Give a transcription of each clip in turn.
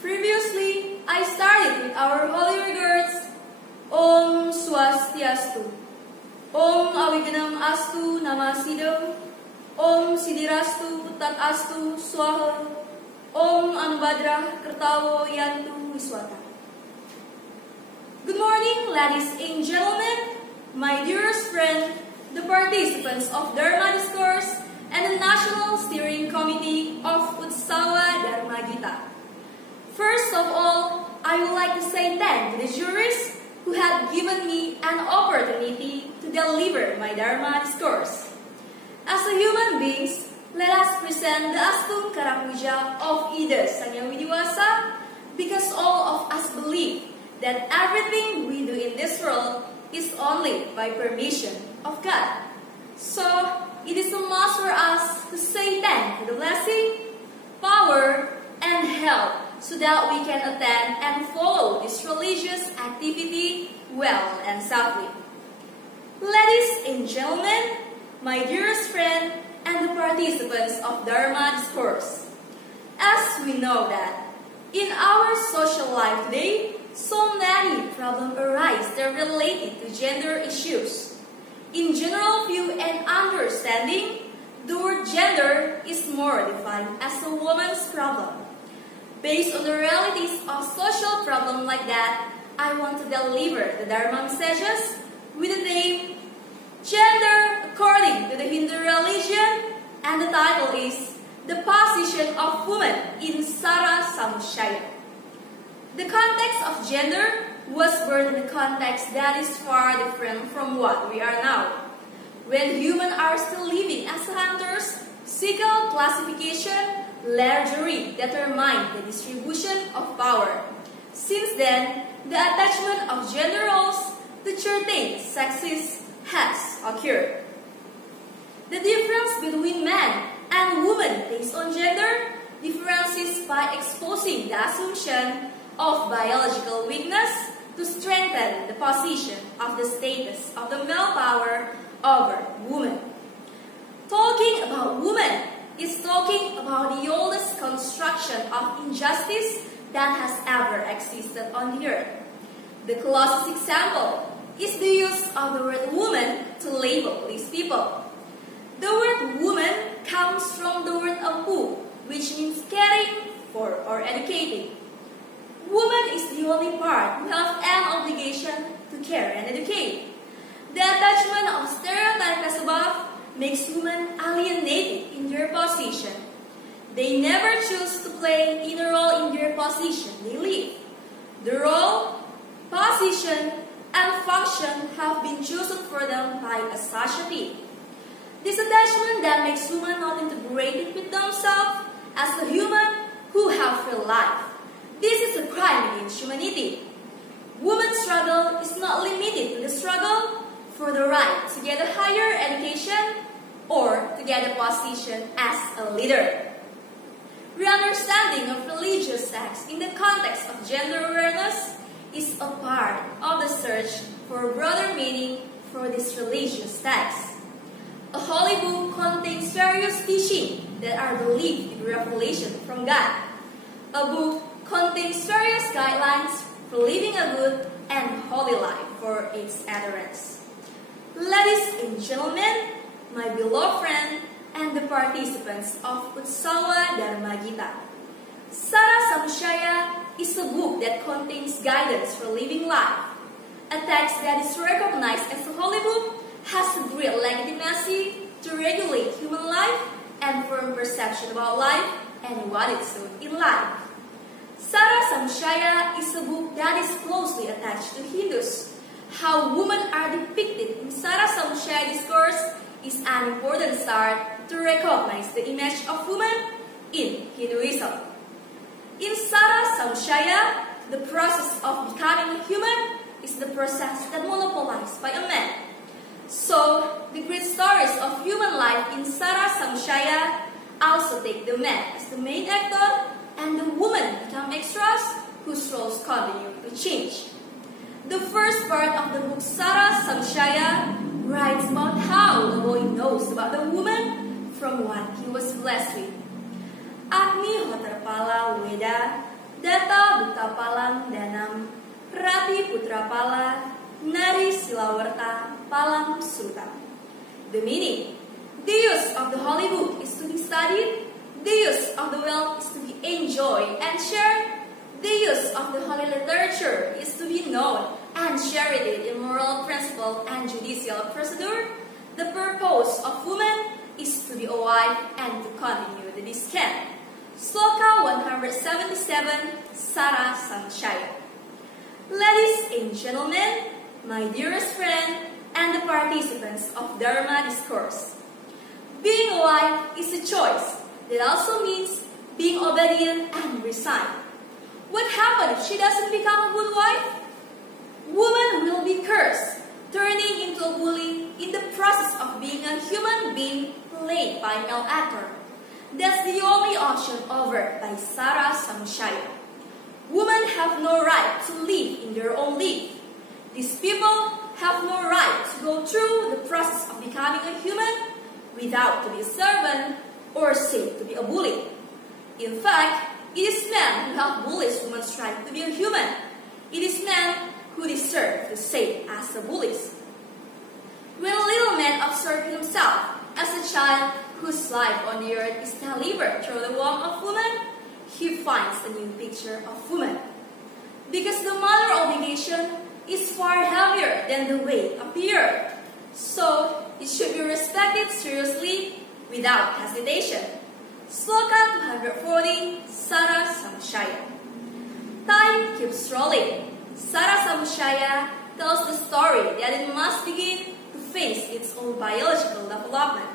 Previously, I started with our holy regards, Om Swastiastu, Om Awiganam Astu Namasidam, Om Sidirastu Tat Astu Swaha, Om Anubhadrah Kertawo Yantu Wiswata. Good morning, ladies and gentlemen, my dearest friend, the participants of Dharma Discourse and the National Steering Committee of Utsawa Dharma Gita. First of all, I would like to say thanks to the jurors who have given me an opportunity to deliver my Dharma discourse. As a human beings, let us present the Astung Karapuja of Ida Sanya Widiwasa, because all of us believe that everything we do in this world is only by permission of God. So, it is a must for us to say thanks to the blessing, power, and help so that we can attend and follow this religious activity well and safely. Ladies and gentlemen, my dearest friend and the participants of Dharma Discourse, as we know that in our social life today, so many problems arise that are related to gender issues. In general view and understanding, the word gender is more defined as a woman's problem. Based on the realities of social problems like that, I want to deliver the Dharma messages with the name Gender According to the Hindu Religion, and the title is The Position of Woman in Sara Samshaya. The context of gender was born in a context that is far different from what we are now. When humans are still living as hunters, single classification largely determined the distribution of power. Since then, the attachment of gender roles to certain sexes has occurred. The difference between man and woman based on gender differences by exposing the assumption of biological weakness to strengthen the position of the status of the male power over woman. Talking about woman is talking about the oldest construction of injustice that has ever existed on the earth. The closest example is the use of the word woman to label these people. The word woman comes from the word apu, which means caring for or educating. Woman is the only part who have an obligation to care and educate. The attachment of stereotype as above makes women alienated in their position. They never choose to play in a role in their position they live. The role, position, and function have been chosen for them by a society. This attachment that makes women not integrated with themselves as a human who have free life. This is a crime against humanity. Women's struggle is not limited to the struggle for the right to get a higher education or to get a position as a leader. Re-understanding of religious acts in the context of gender awareness is a part of the search for a broader meaning for this religious text. A holy book contains various teachings that are believed to be revelation from God. A book contains various guidelines for living a good and holy life for its adherents. Ladies and gentlemen, my beloved friend and the participants of Utsawa Dharma Gita, Sara Samshaya is a book that contains guidance for living life. A text that is recognized as a holy book has a great legitimacy to regulate human life and form perception about life and what is good in life. Sara Samshaya is a book that is closely attached to Hindus. How women are depicted in Sara Samshaya discourse is an important start to recognize the image of woman in Hinduism. In Sara Samshaya, the process of becoming human is the process that monopolized by a man. So, the great stories of human life in Sara Samshaya also take the man as the main actor and the woman become extras whose roles continue to change. The first part of the book Sara Samshaya writes about how the boy knows about the woman from what he was blessed with. Agni Hotarpala Weda Data Buta Palang Danam, Rati Putra Pala, Nari Silawarta, Palang Sultan. The meaning: the use of the holy book is to be studied, the use of the wealth is to be enjoyed and shared, the use of the holy literature is to be known and shared in moral principle and judicial procedure. The purpose of woman is to be a wife and to continue the descent. Sloka 177, Sara Samshaya. Ladies and gentlemen, my dearest friend, and the participants of Dharma discourse. Being a wife is a choice. That also means being obedient and resigned. What happens if she doesn't become a good wife? Woman will be cursed, turning into a bully in the process of being a human being played by male actor. That's the only option offered by Sara Samshaya. Women have no right to live in their own life. These people have no right to go through the process of becoming a human without to be a servant or said to be a bully. In fact, it is men who have bullied women's right to be a human. It is men who deserve to say as the bullies. When a little man observed himself as a child whose life on the earth is delivered through the womb of woman, he finds a new picture of woman. Because the mother obligation is far heavier than the weight of the earth, so it should be respected seriously without hesitation. Sloka 240, Sara Samshaya. Time keeps rolling. Sara Samshaya tells the story that it must begin to face its own biological development.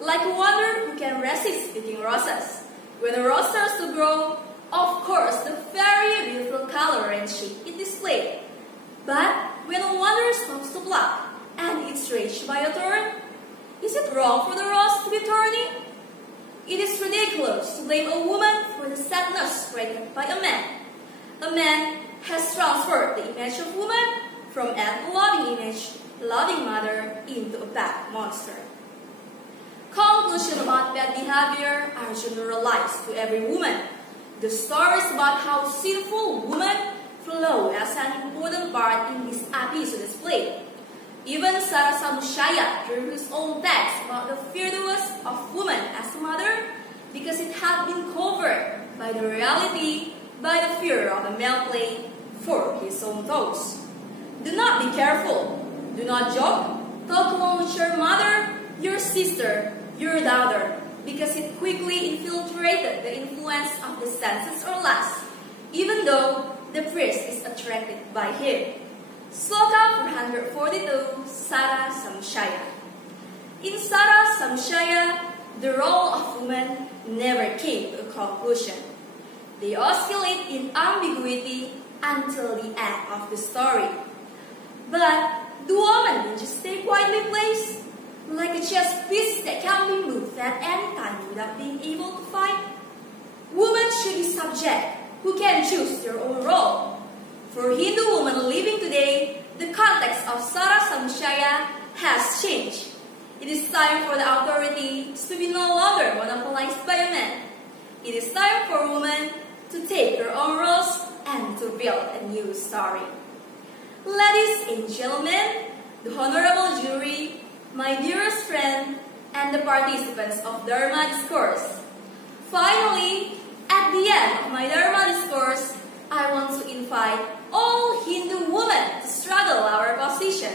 Like a wonder who can resist picking roses. When a rose starts to grow, of course, the very beautiful color and shape is displayed. But when a wonder stops to pluck and it's reached by a thorn, is it wrong for the rose to be thorny? It is ridiculous to blame a woman for the sadness created by a man. A man has transferred the image of woman from a loving image, loving mother, into a bad monster. Conclusion about bad behavior are generalized to every woman. The stories about how sinful women flow as an important part in this episode display. Even Sara Samshaya drew his own text about the fearlessness of woman as a mother because it had been covered by the reality, by the fear of a male play for his own thoughts. Do not be careful. Do not joke. Talk along with your mother, your sister, your daughter, because it quickly infiltrated the influence of the senses or lust, even though the priest is attracted by him. Sloka 442, Sara Samshaya. In Sara Samshaya, the role of woman never came to a conclusion. They oscillate in ambiguity until the end of the story. But the woman didn't just stay quietly placed, like a chess piece that can be moved at any time without being able to fight. Women should be subject who can choose their own role. For Hindu women living today, the context of Sara Samshaya has changed. It is time for the authorities to be no longer monopolized by men. It is time for women to take their own roles and to build a new story. Ladies and gentlemen, the honorable jury, my dearest friend, and the participants of Dharma discourse. Finally, at the end of my Dharma discourse, I want to invite all Hindu women to struggle our position,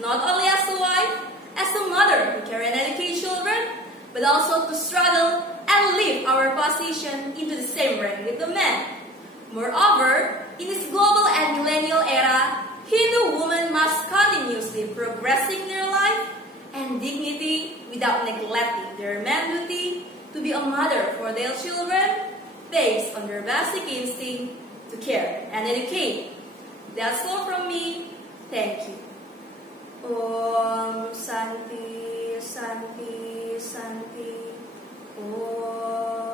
not only as a wife, as a mother who care and educate children, but also to struggle and live our position into the same rank with the men. Moreover, in this global and millennial era, Hindu women must continuously progressing their life and dignity without neglecting their man duty to be a mother for their children based on their basic instinct to care and educate. That's all from me. Thank you. Om Santi, Santi, Santi. Om.